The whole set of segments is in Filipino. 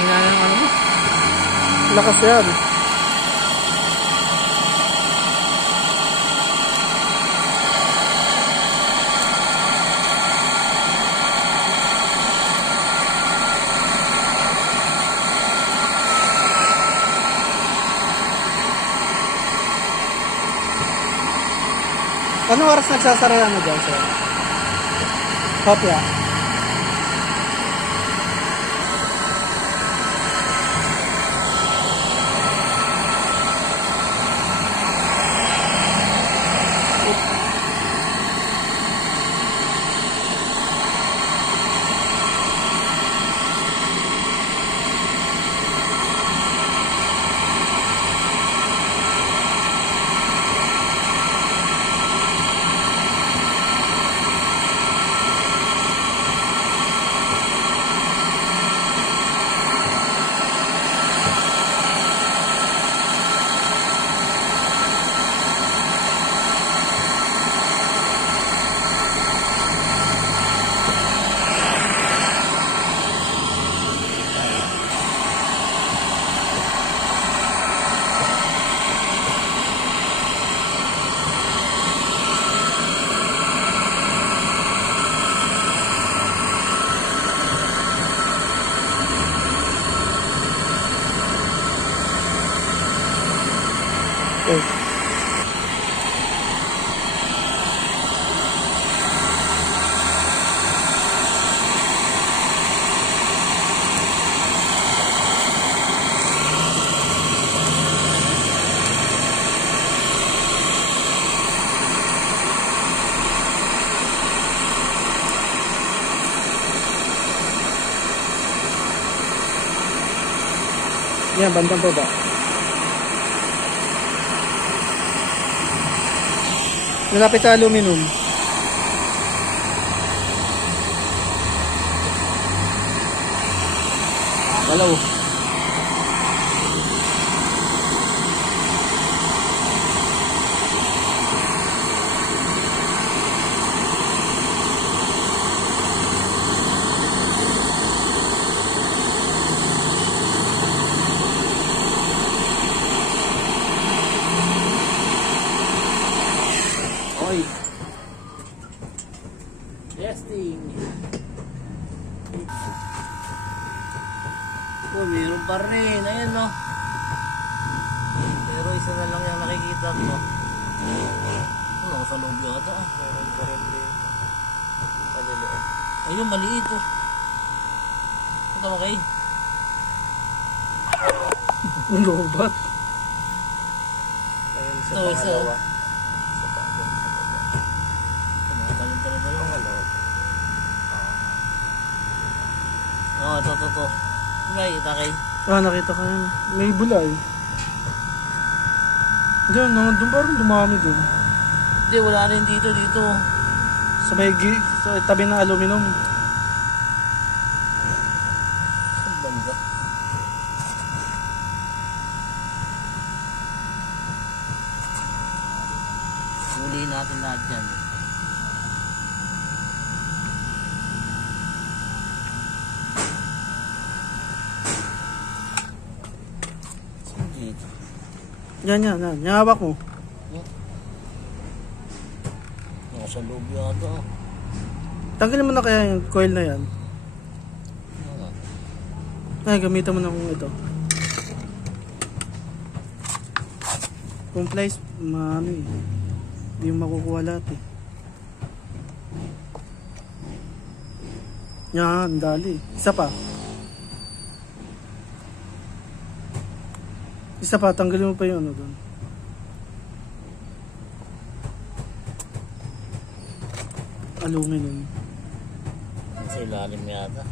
hina ng ano mo. Lakas yan. Anong oras nagsasara yan na dyan, sir? Hopya. Okay. Yan, bandang baba. Malapit sa aluminum. Hello. Oy. Testing. Oh, meron pa rin. Ayan, no. Pero isa na lang yung nakikita ko. Ano, sa loob yata. Meron pa rin dito. Maliliit. Ayun, maliit, oh. Ito mo kayo. Ang lobat. Ayun, isa pangalawa. Isa pa dyan sa baba. Talon-talon na lang. Pangalawa. Oo, ito. May kita kayo. Ah, nakita ko yan. May bulay. Diyan, doon parang dumami doon. Hindi, wala rin dito. Sa may sa tabi ng aluminum. Saan banda? Huliin natin lahat yan. Saan dito? Yan. Hawak mo. Nasa loob yata. Tanggalin mo na kaya yung coil na yan. Ay, gamitan mo na kung ito. Kung plies, hindi mo makukuha lahat eh. Yan, dali. Isa pa, tanggalin mo pa yung ano doon. Aluminum. Sa ilalim yata.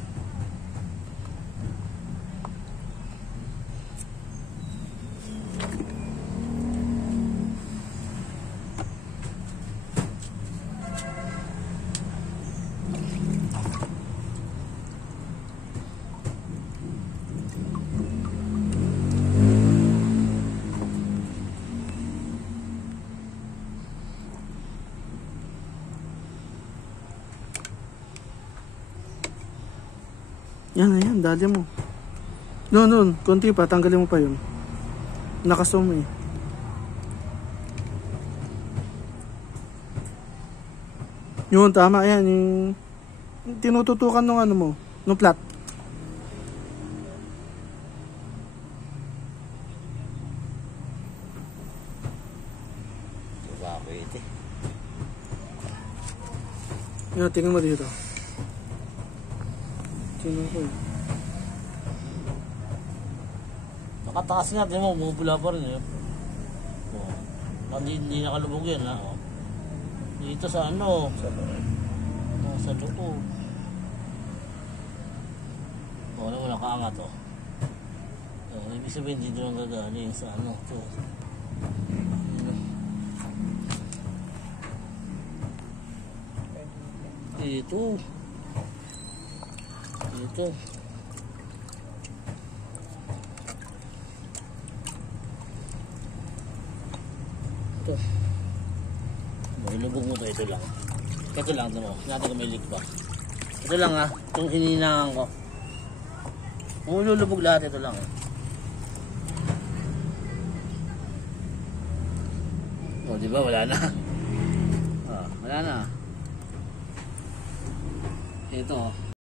Yan, dali mo. Noon. Konti pa. Tanggalin mo pa yun. Nakasum eh. Yun, tama yan. Yung tinututukan ng ano mo. Nung plat. Bakit eh. Yun, tingnan mo dito. Tingnan ko eh. Nakataas nga, di mo, bumubula pa rin eh. Oh. Hindi nakalubog yan ha. Oh. Dito sa ano, sa loob. Oh, alam mo, nakaangat oh. Oh, ibig sabihin dito lang gagaling sa ano, to. Dito. Dito. Ito. Ilubog mo to, ito lang. Ito lang, ito mo. Natin kung may leak ba. Ito lang ha, itong hininangan ko. Kung ilulubog lahat, ito lang eh. O, di ba? Wala na. Wala na. Ito.